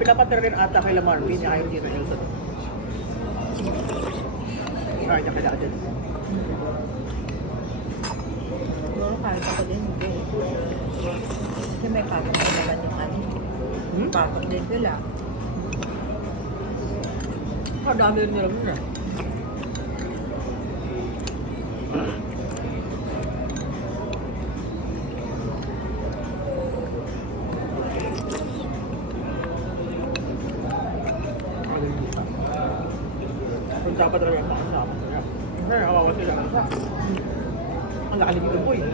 Pinapatira rin ata kay Marvin, ayaw din na Elsa. Ayaw niya kailangan dyan. Siguro kahit ako din, hindi. Kasi may patok na naman yung ano. Patok din sila. Kadami rin nila muna. Kung dapat talaga ang makasama. Kasi awawa sila. Ang laki dito po eh.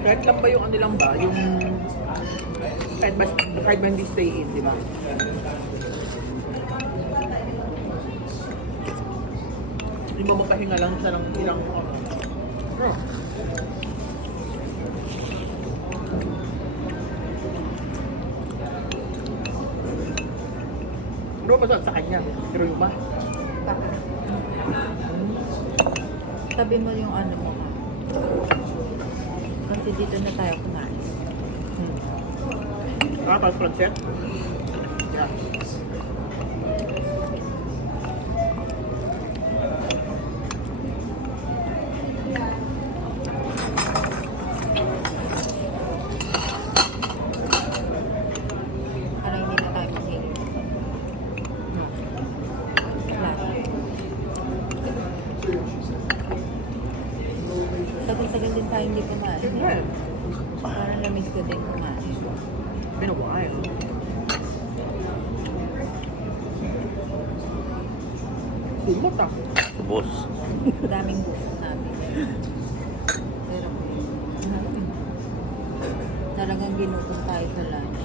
Kahit lang ba yung ano lang ba, yung kahit ba hindi stay in, di ba? Hindi ba mapahinga lang siya ng ilang ano? Pero masarap sa kanya, pero yung ba? Bakit? Sabi mo yung ano mo. Kasi dito na tayo kumain. Tapos pancet? Yeah. Ano hindi na tayo mahilig. Tagal-tagal din tayo hindi kumain. Yeah. Parang namiss ko din kumain. Been a while. Sumot ah. Boss. Daming gusto namin. Pero, talagang ginutom tayo sa lunch.